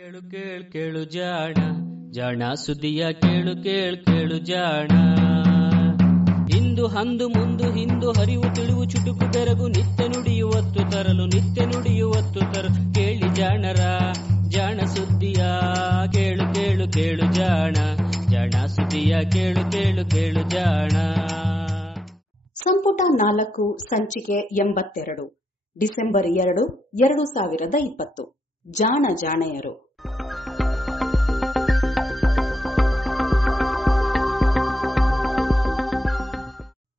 ಕೇಳು ಕೇಳು ಕೇಳು ಜಾಣ ಜಾಣ ಸುದ್ದಿಯ ಕೇಳು ಕೇಳು ಕೇಳು ಜಾಣ. ಇಂದು ಹಂದು ಮುಂದು ಹಿಂದು ಹರಿವು ತಿಳಿವು ಚುಟುಕು ಬೆರಗು ನಿತ್ಯ ನುಡಿಯುವತ್ತು ತರಲು ಕೇಳಿ ಜಾಣರ ಜಾಣ ಸುದ್ದಿಯ ಕೇಳು ಕೇಳು ಕೇಳು ಜಾಣ ಜಾಣ ಸುದ್ದಿಯ ಕೇಳು ಕೇಳು ಕೇಳು ಜಾಣ. ಸಂಪುಟ 4 ಸಂಚಿಕೆ 82 ಡಿಸೆಂಬರ್ 2, 2020. ಜಾಣ ಜಾಣೆಯರು.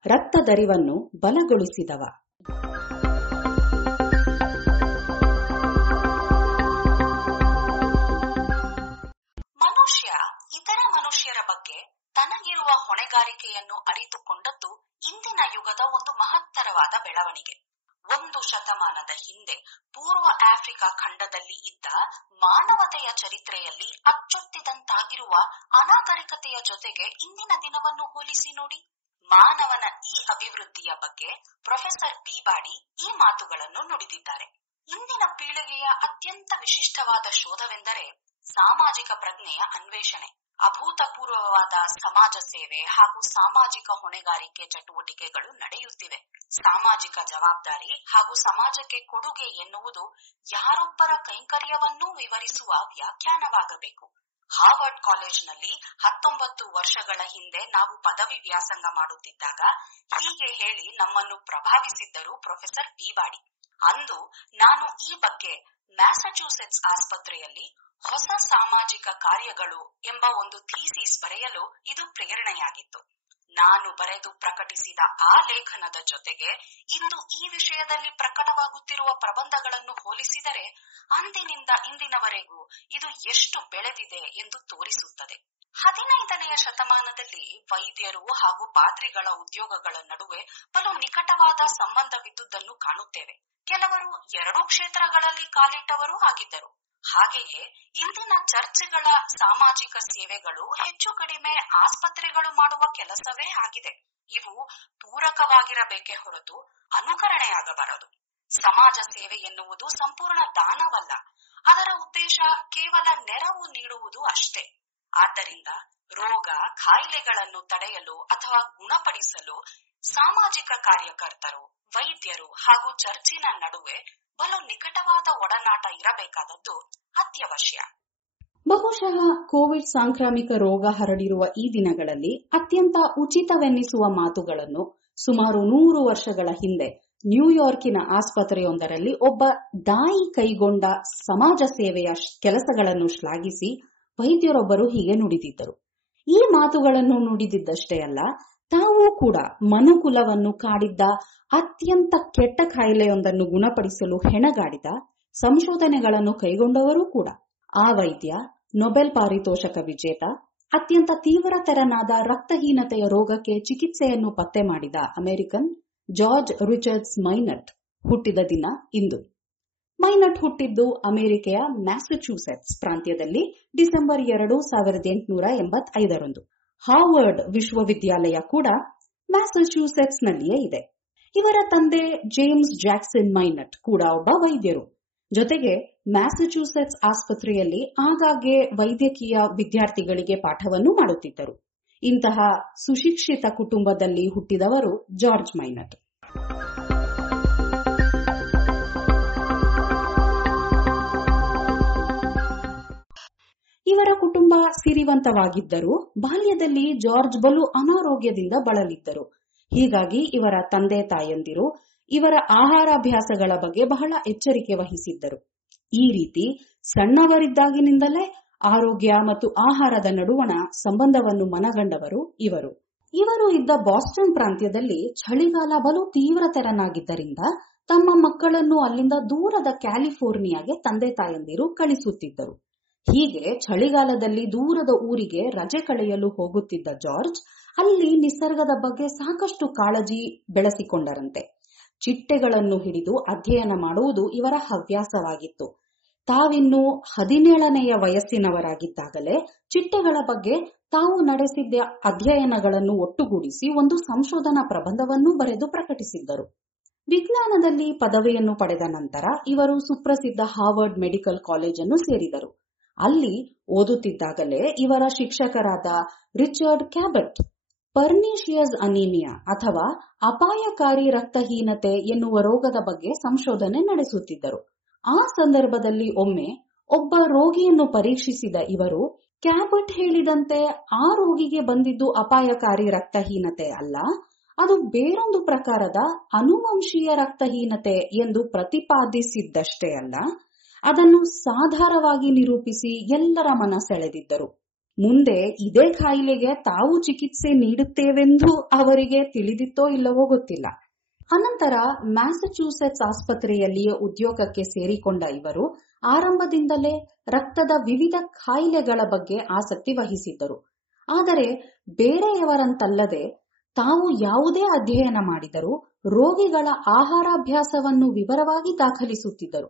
ರಕ್ತದರಿವನ್ನು ಬಲಗೊಳಿಸಿದವ. ಮನುಷ್ಯ ಇತರ ಮನುಷ್ಯರ ಬಗ್ಗೆ ತನಗಿರುವ ಹೊಣೆಗಾರಿಕೆಯನ್ನು ಅರಿತುಕೊಂಡದ್ದು ಇಂದಿನ ಯುಗದ ಒಂದು ಮಹತ್ತರವಾದ ಬೆಳವಣಿಗೆ. 1 ಶತಮಾನದ ಹಿಂದೆ ಪೂರ್ವ ಆಫ್ರಿಕಾ ಖಂಡದಲ್ಲಿ ಇದ್ದ ಮಾನವತೆಯ ಚರಿತ್ರೆಯಲ್ಲಿ ಅಚ್ಚೊತ್ತಿದಂತಾಗಿರುವ ಅನಾಗರಿಕತೆಯ ಜೊತೆಗೆ ಇಂದಿನ ದಿನವನ್ನು ಹೋಲಿಸಿ ನೋಡಿ. ಮಾನವನ ಈ ಅಭಿವೃದ್ಧಿಯ ಬಗ್ಗೆ ಪ್ರೊಫೆಸರ್ ಪೀಬಾಡಿ ಈ ಮಾತುಗಳನ್ನು ನುಡಿದಿದ್ದಾರೆ. ಇಂದಿನ ಪೀಳಿಗೆಯ ಅತ್ಯಂತ ವಿಶಿಷ್ಟವಾದ ಶೋಧವೆಂದರೆ ಸಾಮಾಜಿಕ ಪ್ರಜ್ಞೆಯ ಅನ್ವೇಷಣೆ. ಅಭೂತಪೂರ್ವವಾದ ಸಮಾಜ ಸೇವೆ ಹಾಗೂ ಸಾಮಾಜಿಕ ಹೊಣೆಗಾರಿಕೆ ಚಟುವಟಿಕೆಗಳು ನಡೆಯುತ್ತಿವೆ. ಸಾಮಾಜಿಕ ಜವಾಬ್ದಾರಿ ಹಾಗೂ ಸಮಾಜಕ್ಕೆ ಕೊಡುಗೆ ಎನ್ನುವುದು ಯಾರೊಬ್ಬರ ಕೈಂಕರ್ಯವನ್ನೂ ವಿವರಿಸುವ ವ್ಯಾಖ್ಯಾನವಾಗಬೇಕು. ಹಾರ್ವರ್ಡ್ ಕಾಲೇಜ್ನಲ್ಲಿ 19 ವರ್ಷಗಳ ಹಿಂದೆ ನಾವು ಪದವಿ ವ್ಯಾಸಂಗ ಮಾಡುತ್ತಿದ್ದಾಗ ಹೀಗೆ ಹೇಳಿ ನಮ್ಮನ್ನು ಪ್ರಭಾವಿಸಿದ್ದರು ಪ್ರೊಫೆಸರ್ ಪೀಬಾಡಿ. ಅಂದು ನಾನು ಈ ಬಗ್ಗೆ ಮ್ಯಾಸಚ್ಯೂಸೆಟ್ಸ್ ಆಸ್ಪತ್ರೆಯಲ್ಲಿ ಹೊಸ ಸಾಮಾಜಿಕ ಕಾರ್ಯಗಳು ಎಂಬ ಒಂದು ಥೀಸಿಸ್ ಬರೆಯಲು ಇದು ಪ್ರೇರಣೆಯಾಗಿತ್ತು. ನಾನು ಬರೆದು ಪ್ರಕಟಿಸಿದ ಆ ಲೇಖನದ ಜೊತೆಗೆ ಇಂದು ಈ ವಿಷಯದಲ್ಲಿ ಪ್ರಕಟವಾಗುತ್ತಿರುವ ಪ್ರಬಂಧಗಳನ್ನು ಹೋಲಿಸಿದರೆ ಅಂದಿನಿಂದ ಇಂದಿನವರೆಗೂ ಇದು ಎಷ್ಟು ಬೆಳೆದಿದೆ ಎಂದು ತೋರಿಸುತ್ತದೆ. 15ನೆಯ ಶತಮಾನದಲ್ಲಿ ವೈದ್ಯರು ಹಾಗೂ ಪಾದ್ರಿಗಳ ಉದ್ಯೋಗಗಳ ನಡುವೆ ಬಲು ನಿಕಟವಾದ ಸಂಬಂಧವಿದ್ದುದನ್ನು ಕಾಣುತ್ತೇವೆ. ಕೆಲವರು 2 ಕ್ಷೇತ್ರಗಳಲ್ಲಿ ಕಾಲಿಟ್ಟವರೂ ಆಗಿದ್ದರು. ಹಾಗೆಯೇ ಇಂದಿನ ಚರ್ಚ್ಗಳ ಸಾಮಾಜಿಕ ಸೇವೆಗಳು ಹೆಚ್ಚು ಕಡಿಮೆ ಆಸ್ಪತ್ರೆಗಳು ಮಾಡುವ ಕೆಲಸವೇ ಆಗಿದೆ. ಇವು ಪೂರಕವಾಗಿರಬೇಕೇ ಹೊರತು ಅನುಕರಣೆಯಾಗಬಾರದು. ಸಮಾಜ ಸೇವೆ ಎನ್ನುವುದು ಸಂಪೂರ್ಣ ದಾನವಲ್ಲ. ಅದರ ಉದ್ದೇಶ ಕೇವಲ ನೆರವು ನೀಡುವುದು ಅಷ್ಟೇ. ಆದ್ದರಿಂದ ರೋಗ ಕಾಯಿಲೆಗಳನ್ನು ತಡೆಯಲು ಅಥವಾ ಗುಣಪಡಿಸಲು ಸಾಮಾಜಿಕ ಕಾರ್ಯಕರ್ತರು, ವೈದ್ಯರು ಹಾಗೂ ಚರ್ಚಿನ ನಡುವೆ ಬಲು ನಿಕಟವಾದ ಒಡನಾಟ ಇರಬೇಕಾದದ್ದು ಅತ್ಯವಶ್ಯ. ಬಹುಶಃ ಕೋವಿಡ್ ಸಾಂಕ್ರಾಮಿಕ ರೋಗ ಹರಡಿರುವ ಈ ದಿನಗಳಲ್ಲಿ ಅತ್ಯಂತ ಉಚಿತವೆನ್ನಿಸುವ ಮಾತುಗಳನ್ನು ಸುಮಾರು 100 ವರ್ಷಗಳ ಹಿಂದೆ ನ್ಯೂಯಾರ್ಕಿನ ಆಸ್ಪತ್ರೆಯೊಂದರಲ್ಲಿ ಒಬ್ಬ ದಾಯಿ ಕೈಗೊಂಡ ಸಮಾಜ ಸೇವೆಯ ಕೆಲಸಗಳನ್ನು ಶ್ಲಾಘಿಸಿ ವೈದ್ಯರೊಬ್ಬರು ಹೀಗೆ ನುಡಿದಿದ್ದರು. ಈ ಮಾತುಗಳನ್ನು ನುಡಿದಿದ್ದಷ್ಟೇ ಅಲ್ಲ, ತಾವೂ ಕೂಡ ಮನುಕುಲವನ್ನು ಕಾಡಿದ್ದ ಅತ್ಯಂತ ಕೆಟ್ಟ ಕಾಯಿಲೆಯೊಂದನ್ನು ಗುಣಪಡಿಸಲು ಹೆಣಗಾಡಿದ ಸಂಶೋಧನೆಗಳನ್ನು ಕೈಗೊಂಡವರೂ ಕೂಡ. ಆ ವೈದ್ಯ ನೊಬೆಲ್ ಪಾರಿತೋಷಕ ವಿಜೇತ, ಅತ್ಯಂತ ತೀವ್ರತರನಾದ ರಕ್ತಹೀನತೆಯ ರೋಗಕ್ಕೆ ಚಿಕಿತ್ಸೆಯನ್ನು ಪತ್ತೆ ಮಾಡಿದ ಅಮೆರಿಕನ್ ಜಾರ್ಜ್ ರಿಚರ್ಡ್ಸ್ ಮೈನಟ್ ಹುಟ್ಟಿದ ದಿನ ಇಂದು. ಮೈನಟ್ ಹುಟ್ಟಿದ್ದು ಅಮೆರಿಕೆಯ ಮ್ಯಾಸಚ್ಯೂಸೆಟ್ಸ್ ಪ್ರಾಂತ್ಯದಲ್ಲಿ ಡಿಸೆಂಬರ್ 2, 1885ರಂದು. ಹಾರ್ವರ್ಡ್ ವಿಶ್ವವಿದ್ಯಾಲಯ ಕೂಡ ಮ್ಯಾಸಚ್ಯೂಸೆಟ್ಸ್ ನಲ್ಲಿಯೇ ಇದೆ. ಇವರ ತಂದೆ ಜೇಮ್ಸ್ ಜಾಕ್ಸನ್ ಮೈನಟ್ ಕೂಡ ಒಬ್ಬ ವೈದ್ಯರು. ಜೊತೆಗೆ ಮ್ಯಾಸಚ್ಯೂಸೆಟ್ಸ್ ಆಸ್ಪತ್ರೆಯಲ್ಲಿ ಆಗಾಗ್ಗೆ ವೈದ್ಯಕೀಯ ವಿದ್ಯಾರ್ಥಿಗಳಿಗೆ ಪಾಠವನ್ನು ಮಾಡುತ್ತಿದ್ದರು. ಇಂತಹ ಸುಶಿಕ್ಷಿತ ಕುಟುಂಬದಲ್ಲಿ ಹುಟ್ಟಿದವರು ಜಾರ್ಜ್ ಮೈನಟ್. ಇವರ ಕುಟುಂಬ ಸಿರಿವಂತವಾಗಿದ್ದರೂ ಬಾಲ್ಯದಲ್ಲಿ ಜಾರ್ಜ್ ಬಲು ಅನಾರೋಗ್ಯದಿಂದ ಬಳಲಿದ್ದರು. ಹೀಗಾಗಿ ಇವರ ತಂದೆ ತಾಯಂದಿರು ಇವರ ಆಹಾರಾಭ್ಯಾಸಗಳ ಬಗ್ಗೆ ಬಹಳ ಎಚ್ಚರಿಕೆ ವಹಿಸಿದ್ದರು. ಈ ರೀತಿ ಸಣ್ಣವರಿದ್ದಾಗಿನಿಂದಲೇ ಆರೋಗ್ಯ ಮತ್ತು ಆಹಾರದ ನಡುವಣ ಸಂಬಂಧವನ್ನು ಮನಗಂಡವರು ಇವರು. ಇವರು ಇದ್ದ ಬಾಸ್ಟನ್ ಪ್ರಾಂತ್ಯದಲ್ಲಿ ಚಳಿಗಾಲ ಬಲು ತೀವ್ರತರನಾಗಿದ್ದರಿಂದ ತಮ್ಮ ಮಕ್ಕಳನ್ನು ಅಲ್ಲಿಂದ ದೂರದ ಕ್ಯಾಲಿಫೋರ್ನಿಯಾಗೆ ತಂದೆ ತಾಯಂದಿರು ಕಳಿಸುತ್ತಿದ್ದರು. ಹೀಗೆ ಚಳಿಗಾಲದಲ್ಲಿ ದೂರದ ಊರಿಗೆ ರಜೆ ಕಳೆಯಲು ಹೋಗುತ್ತಿದ್ದ ಜಾರ್ಜ್ ಅಲ್ಲಿ ನಿಸರ್ಗದ ಬಗ್ಗೆ ಸಾಕಷ್ಟು ಕಾಳಜಿ ಬೆಳೆಸಿಕೊಂಡರಂತೆ. ಚಿಟ್ಟೆಗಳನ್ನು ಹಿಡಿದು ಅಧ್ಯಯನ ಮಾಡುವುದು ಇವರ ಹವ್ಯಾಸವಾಗಿತ್ತು. ತಾವಿನ್ನೂ 17ನೆಯ ವಯಸ್ಸಿನವರಾಗಿದ್ದಾಗಲೇ ಚಿಟ್ಟೆಗಳ ಬಗ್ಗೆ ತಾವು ನಡೆಸಿದ್ದ ಅಧ್ಯಯನಗಳನ್ನು ಒಟ್ಟುಗೂಡಿಸಿ ಒಂದು ಸಂಶೋಧನಾ ಪ್ರಬಂಧವನ್ನು ಬರೆದು ಪ್ರಕಟಿಸಿದ್ದರು. ವಿಜ್ಞಾನದಲ್ಲಿ ಪದವಿಯನ್ನು ಪಡೆದ ನಂತರ ಇವರು ಸುಪ್ರಸಿದ್ಧ ಹಾರ್ವರ್ಡ್ ಮೆಡಿಕಲ್ ಕಾಲೇಜನ್ನು ಸೇರಿದರು. ಅಲ್ಲಿ ಓದುತ್ತಿದ್ದಾಗಲೇ ಇವರ ಶಿಕ್ಷಕರಾದ ರಿಚರ್ಡ್ ಕ್ಯಾಬೆಟ್ ಪರ್ನಿಷಿಯಸ್ ಅನೀಮಿಯಾ ಅಥವಾ ಅಪಾಯಕಾರಿ ರಕ್ತಹೀನತೆ ಎನ್ನುವ ರೋಗದ ಬಗ್ಗೆ ಸಂಶೋಧನೆ ನಡೆಸುತ್ತಿದ್ದರು. ಆ ಸಂದರ್ಭದಲ್ಲಿ ಒಮ್ಮೆ ಒಬ್ಬ ರೋಗಿಯನ್ನು ಪರೀಕ್ಷಿಸಿದ ಇವರು ಕ್ಯಾಬೆಟ್ ಹೇಳಿದಂತೆ ಆ ರೋಗಿಗೆ ಬಂದಿದ್ದು ಅಪಾಯಕಾರಿ ರಕ್ತಹೀನತೆ ಅಲ್ಲ, ಅದು ಬೇರೊಂದು ಪ್ರಕಾರದ ಅನುವಂಶೀಯ ರಕ್ತಹೀನತೆ ಎಂದು ಪ್ರತಿಪಾದಿಸಿದ್ದಷ್ಟೇ ಅಲ್ಲ, ಅದನ್ನು ಸಾಧಾರವಾಗಿ ನಿರೂಪಿಸಿ ಎಲ್ಲರ ಮನ ಸೆಳೆದಿದ್ದರು. ಮುಂದೆ ಇದೇ ಕಾಯಿಲೆಗೆ ತಾವು ಚಿಕಿತ್ಸೆ ನೀಡುತ್ತೇವೆಂದು ಅವರಿಗೆ ತಿಳಿದಿತ್ತೋ ಇಲ್ಲವೋ ಗೊತ್ತಿಲ್ಲ. ಅನಂತರ ಮ್ಯಾಸಚ್ಯೂಸೆಟ್ಸ್ ಆಸ್ಪತ್ರೆಯಲ್ಲಿಯೇ ಉದ್ಯೋಗಕ್ಕೆ ಸೇರಿಕೊಂಡ ಇವರು ಆರಂಭದಿಂದಲೇ ರಕ್ತದ ವಿವಿಧ ಕಾಯಿಲೆಗಳ ಬಗ್ಗೆ ಆಸಕ್ತಿ ವಹಿಸಿದ್ದರು. ಆದರೆ ಬೇರೆಯವರಂತಲ್ಲದೆ ತಾವು ಯಾವುದೇ ಅಧ್ಯಯನ ಮಾಡಿದರೂ ರೋಗಿಗಳ ಆಹಾರಾಭ್ಯಾಸವನ್ನು ವಿವರವಾಗಿ ದಾಖಲಿಸುತ್ತಿದ್ದರು.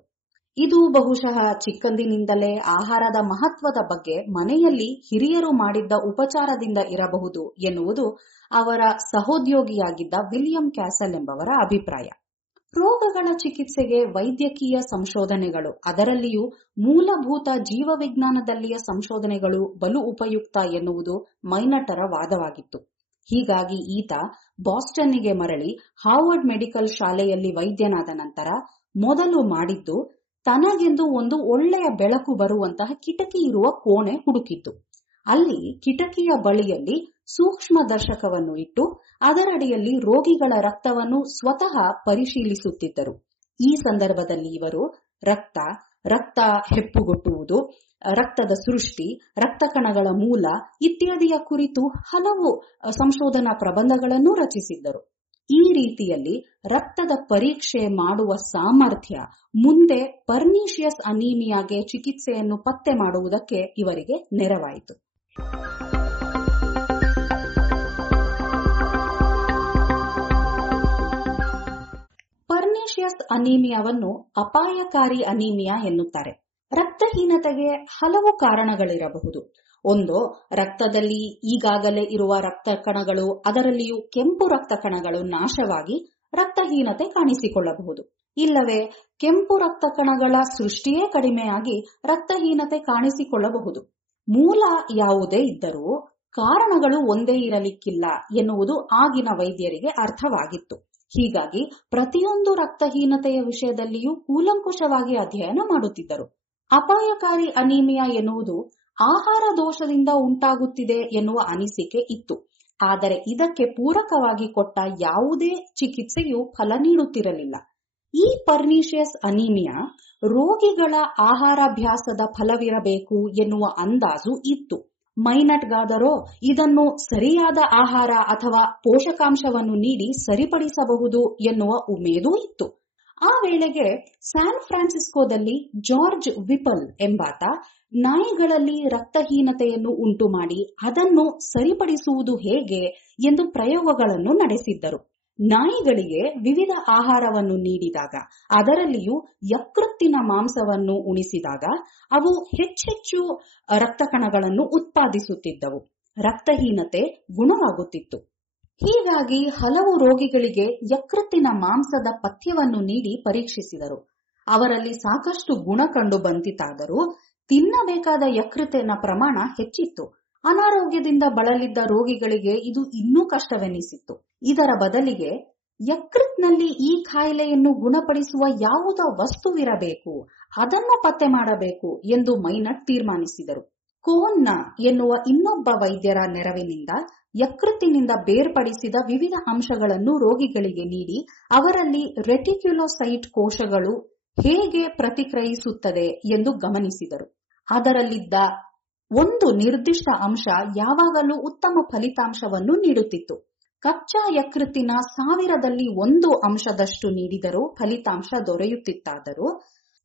ಇದು ಬಹುಶಃ ಚಿಕ್ಕಂದಿನಿಂದಲೇ ಆಹಾರದ ಮಹತ್ವದ ಬಗ್ಗೆ ಮನೆಯಲ್ಲಿ ಹಿರಿಯರು ಮಾಡಿದ್ದ ಉಪಚಾರದಿಂದ ಇರಬಹುದು ಎನ್ನುವುದು ಅವರ ಸಹೋದ್ಯೋಗಿಯಾಗಿದ್ದ ವಿಲಿಯಂ ಕ್ಯಾಸಲ್ ಎಂಬವರ ಅಭಿಪ್ರಾಯ. ರೋಗಗಳ ಚಿಕಿತ್ಸೆಗೆ ವೈದ್ಯಕೀಯ ಸಂಶೋಧನೆಗಳು, ಅದರಲ್ಲಿಯೂ ಮೂಲಭೂತ ಜೀವವಿಜ್ಞಾನದಲ್ಲಿಯ ಸಂಶೋಧನೆಗಳು ಬಲು ಉಪಯುಕ್ತ ಎನ್ನುವುದು ಮೈನಟರ ವಾದವಾಗಿತ್ತು. ಹೀಗಾಗಿ ಈತ ಬಾಸ್ಟನ್ನಿಗೆ ಮರಳಿ ಹಾರ್ವರ್ಡ್ ಮೆಡಿಕಲ್ ಶಾಲೆಯಲ್ಲಿ ವೈದ್ಯನಾದ ನಂತರ ಮೊದಲು ಮಾಡಿದ್ದು ತನಗೆಂದು ಒಂದು ಒಳ್ಳೆಯ ಬೆಳಕು ಬರುವಂತಹ ಕಿಟಕಿ ಇರುವ ಕೋಣೆ ಹುಡುಕಿದ್ದು. ಅಲ್ಲಿ ಕಿಟಕಿಯ ಬಳಿಯಲ್ಲಿ ಸೂಕ್ಷ್ಮ ದರ್ಶಕವನ್ನು ಇಟ್ಟು ಅದರಡಿಯಲ್ಲಿ ರೋಗಿಗಳ ರಕ್ತವನ್ನು ಸ್ವತಃ ಪರಿಶೀಲಿಸುತ್ತಿದ್ದರು. ಈ ಸಂದರ್ಭದಲ್ಲಿ ಇವರು ರಕ್ತ ಹೆಪ್ಪುಗೊಟ್ಟುವುದು, ರಕ್ತದ ಸೃಷ್ಟಿ, ರಕ್ತ ಕಣಗಳ ಮೂಲ ಇತ್ಯಾದಿಯ ಕುರಿತು ಹಲವು ಸಂಶೋಧನಾ ಪ್ರಬಂಧಗಳನ್ನು ರಚಿಸಿದ್ದರು. ಈ ರೀತಿಯಲ್ಲಿ ರಕ್ತದ ಪರೀಕ್ಷೆ ಮಾಡುವ ಸಾಮರ್ಥ್ಯ ಮುಂದೆ ಪರ್ನಿಷಿಯಸ್ ಅನೀಮಿಯಾಗೆ ಚಿಕಿತ್ಸೆಯನ್ನು ಪತ್ತೆ ಮಾಡುವುದಕ್ಕೆ ಇವರಿಗೆ ನೆರವಾಯಿತು. ಪರ್ನಿಷಿಯಸ್ ಅನೀಮಿಯಾವನ್ನು ಅಪಾಯಕಾರಿ ಅನೀಮಿಯಾ ಎನ್ನುತ್ತಾರೆ. ರಕ್ತಹೀನತೆಗೆ ಹಲವು ಕಾರಣಗಳಿರಬಹುದು. ಒಂದು, ರಕ್ತದಲ್ಲಿ ಈಗಾಗಲೇ ಇರುವ ರಕ್ತ ಕಣಗಳು, ಅದರಲ್ಲಿಯೂ ಕೆಂಪು ರಕ್ತ ಕಣಗಳು ನಾಶವಾಗಿ ರಕ್ತಹೀನತೆ ಕಾಣಿಸಿಕೊಳ್ಳಬಹುದು. ಇಲ್ಲವೇ ಕೆಂಪು ರಕ್ತ ಕಣಗಳ ಸೃಷ್ಟಿಯೇ ಕಡಿಮೆಯಾಗಿ ರಕ್ತಹೀನತೆ ಕಾಣಿಸಿಕೊಳ್ಳಬಹುದು. ಮೂಲ ಯಾವುದೇ ಇದ್ದರೂ ಕಾರಣಗಳು ಒಂದೇ ಇರಲಿಕ್ಕಿಲ್ಲ ಎನ್ನುವುದು ಆಗಿನ ವೈದ್ಯರಿಗೆ ಅರ್ಥವಾಗಿತ್ತು. ಹೀಗಾಗಿ ಪ್ರತಿಯೊಂದು ರಕ್ತಹೀನತೆಯ ವಿಷಯದಲ್ಲಿಯೂ ಕೂಲಂಕುಷವಾಗಿ ಅಧ್ಯಯನ ಮಾಡುತ್ತಿದ್ದರು. ಅಪಾಯಕಾರಿ ಅನೀಮಿಯಾ ಎನ್ನುವುದು ಆಹಾರ ದೋಷದಿಂದ ಉಂಟಾಗುತ್ತಿದೆ ಎನ್ನುವ ಅನಿಸಿಕೆ ಇತ್ತು. ಆದರೆ ಇದಕ್ಕೆ ಪೂರಕವಾಗಿ ಕೊಟ್ಟ ಯಾವುದೇ ಚಿಕಿತ್ಸೆಯೂ ಫಲ ನೀಡುತ್ತಿರಲಿಲ್ಲ. ಈ ಪರ್ನಿಷಿಯಸ್ ಅನೀಮಿಯಾ ರೋಗಿಗಳ ಆಹಾರಾಭ್ಯಾಸದ ಫಲವಿರಬೇಕು ಎನ್ನುವ ಅಂದಾಜು ಇತ್ತು. ಮೈನಟ್ಗಾದರೋ ಇದನ್ನು ಸರಿಯಾದ ಆಹಾರ ಅಥವಾ ಪೋಷಕಾಂಶವನ್ನು ನೀಡಿ ಸರಿಪಡಿಸಬಹುದು ಎನ್ನುವ ಉಮೇದೂ ಇತ್ತು. ಆ ವೇಳೆಗೆ ಸ್ಯಾನ್ ಫ್ರಾನ್ಸಿಸ್ಕೋದಲ್ಲಿ ಜಾರ್ಜ್ ವಿಪಲ್ ಎಂಬಾತ ನಾಯಿಗಳಲ್ಲಿ ರಕ್ತಹೀನತೆಯನ್ನು ಉಂಟು ಮಾಡಿ ಅದನ್ನು ಸರಿಪಡಿಸುವುದು ಹೇಗೆ ಎಂದು ಪ್ರಯೋಗಗಳನ್ನು ನಡೆಸಿದ್ದರು. ನಾಯಿಗಳಿಗೆ ವಿವಿಧ ಆಹಾರವನ್ನು ನೀಡಿದಾಗ, ಅದರಲ್ಲಿಯೂ ಯಕೃತ್ತಿನ ಮಾಂಸವನ್ನು ಉಣಿಸಿದಾಗ ಅವು ಹೆಚ್ಚೆಚ್ಚು ರಕ್ತ ಕಣಗಳನ್ನು ಉತ್ಪಾದಿಸುತ್ತಿದ್ದವು. ರಕ್ತಹೀನತೆ ಗುಣವಾಗುತ್ತಿತ್ತು. ಹೀಗಾಗಿ ಹಲವು ರೋಗಿಗಳಿಗೆ ಯಕೃತ್ತಿನ ಮಾಂಸದ ಪಥ್ಯವನ್ನು ನೀಡಿ ಪರೀಕ್ಷಿಸಿದರು. ಅವರಲ್ಲಿ ಸಾಕಷ್ಟು ಗುಣ ಕಂಡು ಬಂದಿತಾದರೂ ತಿನ್ನಬೇಕಾದ ಯಕೃತ್ತಿನ ಪ್ರಮಾಣ ಹೆಚ್ಚಿತ್ತು. ಅನಾರೋಗ್ಯದಿಂದ ಬಳಲಿದ್ದ ರೋಗಿಗಳಿಗೆ ಇದು ಇನ್ನೂ ಕಷ್ಟವೆನಿಸಿತ್ತು. ಇದರ ಬದಲಿಗೆ ಯಕೃತ್ನಲ್ಲಿ ಈ ಕಾಯಿಲೆಯನ್ನು ಗುಣಪಡಿಸುವ ಯಾವುದೋ ವಸ್ತುವಿರಬೇಕು, ಅದನ್ನು ಪತ್ತೆ ಮಾಡಬೇಕು ಎಂದು ಮೈನಟ್ ತೀರ್ಮಾನಿಸಿದರು. ಕೋನ್ನ ಎನ್ನುವ ಇನ್ನೊಬ್ಬ ವೈದ್ಯರ ನೆರವಿನಿಂದ ಯಕೃತ್ತಿನಿಂದ ಬೇರ್ಪಡಿಸಿದ ವಿವಿಧ ಅಂಶಗಳನ್ನು ರೋಗಿಗಳಿಗೆ ನೀಡಿ ಅವರಲ್ಲಿ ರೆಟಿಕ್ಯುಲೋಸೈಟ್ ಕೋಶಗಳು ಹೇಗೆ ಪ್ರತಿಕ್ರಿಯಿಸುತ್ತದೆ ಎಂದು ಗಮನಿಸಿದರು. ಅದರಲ್ಲಿದ್ದ ಒಂದು ನಿರ್ದಿಷ್ಟ ಅಂಶ ಯಾವಾಗಲೂ ಉತ್ತಮ ಫಲಿತಾಂಶವನ್ನು ನೀಡುತ್ತಿತ್ತು. ಕಚ್ಚಾ ಯಕೃತ್ತಿನ 1000ರಲ್ಲಿ 1 ಅಂಶದಷ್ಟು ನೀಡಿದರೂ ಫಲಿತಾಂಶ ದೊರೆಯುತ್ತಿತ್ತಾದರೂ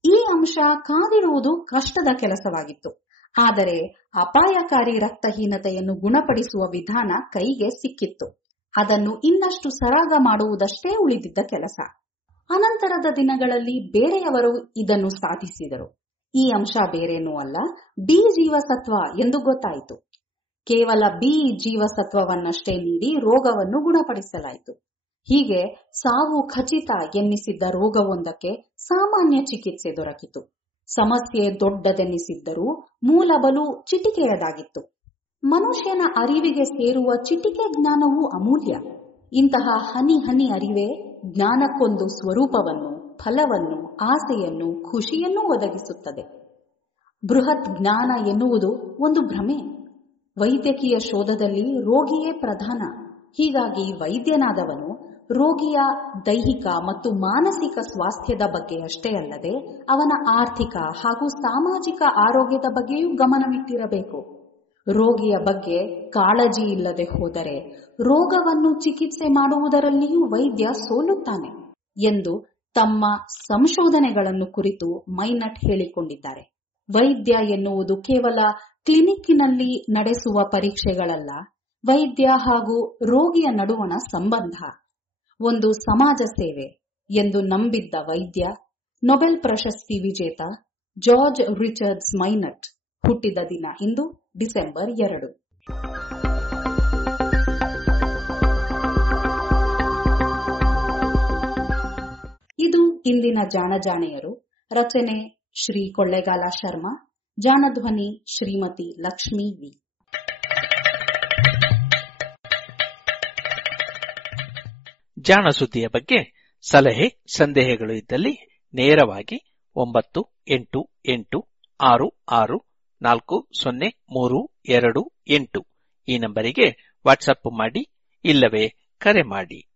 ಈ ಅಂಶ ಕಾದಿರುವುದು ಕಷ್ಟದ ಕೆಲಸವಾಗಿತ್ತು. ಆದರೆ ಅಪಾಯಕಾರಿ ರಕ್ತಹೀನತೆಯನ್ನು ಗುಣಪಡಿಸುವ ವಿಧಾನ ಕೈಗೆ ಸಿಕ್ಕಿತ್ತು. ಅದನ್ನು ಇನ್ನಷ್ಟು ಸರಾಗ ಮಾಡುವುದಷ್ಟೇ ಉಳಿದಿದ್ದ ಕೆಲಸ. ಅನಂತರದ ದಿನಗಳಲ್ಲಿ ಬೇರೆಯವರು ಇದನ್ನು ಸಾಧಿಸಿದರು. ಈ ಅಂಶ ಬೇರೇನೂ ಅಲ್ಲ, ಬಿ ಜೀವಸತ್ವ ಎಂದು ಗೊತ್ತಾಯಿತು. ಕೇವಲ ಬಿ ಜೀವಸತ್ವವನ್ನಷ್ಟೇ ನೀಡಿ ರೋಗವನ್ನು ಗುಣಪಡಿಸಲಾಯಿತು. ಹೀಗೆ ಸಾವು ಖಚಿತ ಎನ್ನಿಸಿದ್ದ ರೋಗವೊಂದಕ್ಕೆ ಸಾಮಾನ್ಯ ಚಿಕಿತ್ಸೆ ದೊರಕಿತು. ಸಮಸ್ಯೆ ದೊಡ್ಡದೆನ್ನಿಸಿದ್ದರೂ ಮೂಲ ಬಲು ಚಿಟಿಕೆಯದಾಗಿತ್ತು. ಮನುಷ್ಯನ ಅರಿವಿಗೆ ಸೇರುವ ಚಿಟಿಕೆ ಜ್ಞಾನವೂ ಅಮೂಲ್ಯ. ಇಂತಹ ಹನಿ ಹನಿ ಅರಿವೇ ಜ್ಞಾನಕ್ಕೊಂದು ಸ್ವರೂಪವನ್ನು, ಫಲವನ್ನು, ಆಸೆಯನ್ನು, ಖುಷಿಯನ್ನೂ ಒದಗಿಸುತ್ತದೆ. ಬೃಹತ್ ಜ್ಞಾನ ಎನ್ನುವುದು ಒಂದು ಭ್ರಮೆ. ವೈದ್ಯಕೀಯ ಶೋಧದಲ್ಲಿ ರೋಗಿಯೇ ಪ್ರಧಾನ. ಹೀಗಾಗಿ ವೈದ್ಯನಾದವನು ರೋಗಿಯ ದೈಹಿಕ ಮತ್ತು ಮಾನಸಿಕ ಸ್ವಾಸ್ಥ್ಯದ ಬಗ್ಗೆ ಅಷ್ಟೇ ಅಲ್ಲದೆ ಅವನ ಆರ್ಥಿಕ ಹಾಗೂ ಸಾಮಾಜಿಕ ಆರೋಗ್ಯದ ಬಗ್ಗೆಯೂ ಗಮನವಿಟ್ಟಿರಬೇಕು. ರೋಗಿಯ ಬಗ್ಗೆ ಕಾಳಜಿ ಇಲ್ಲದೆ ಹೋದರೆ ರೋಗವನ್ನು ಚಿಕಿತ್ಸೆ ಮಾಡುವುದರಲ್ಲಿಯೂ ವೈದ್ಯ ಸೋಲುತ್ತಾನೆ ಎಂದು ತಮ್ಮ ಸಂಶೋಧನೆಗಳನ್ನು ಕುರಿತು ಮೈನಟ್ ಹೇಳಿಕೊಂಡಿದ್ದಾರೆ. ವೈದ್ಯ ಎನ್ನುವುದು ಕೇವಲ ಕ್ಲಿನಿಕ್ಕಿನಲ್ಲಿ ನಡೆಸುವ ಪರೀಕ್ಷೆಗಳಲ್ಲ, ವೈದ್ಯ ಹಾಗೂ ರೋಗಿಯ ನಡುವಣ ಸಂಬಂಧ, ಒಂದು ಸಮಾಜ ಸೇವೆ ಎಂದು ನಂಬಿದ್ದ ವೈದ್ಯ, ನೊಬೆಲ್ ಪ್ರಶಸ್ತಿ ವಿಜೇತ ಜಾರ್ಜ್ ರಿಚರ್ಡ್ಸ್ ಮೈನಟ್ ಹುಟ್ಟಿದ ದಿನ ಇಂದು ಡಿಸೆಂಬರ್ 2. ಇದು ಇಂದಿನ ಜಾಣಜಾಣೆಯರು. ರಚನೆ ಶ್ರೀ ಕೊಳ್ಳೇಗಾಲ ಶರ್ಮಾ. ಜಾಣಧ್ವನಿ ಶ್ರೀಮತಿ ಲಕ್ಷ್ಮೀ ವಿ. ಜಾಣ ಸುದ್ದಿಯ ಬಗ್ಗೆ ಸಲಹೆ ಸಂದೇಹಗಳು ಇದ್ದಲ್ಲಿ ನೇರವಾಗಿ 9886640328 ಈ ನಂಬರಿಗೆ ವಾಟ್ಸಪ್ ಮಾಡಿ, ಇಲ್ಲವೇ ಕರೆ ಮಾಡಿ.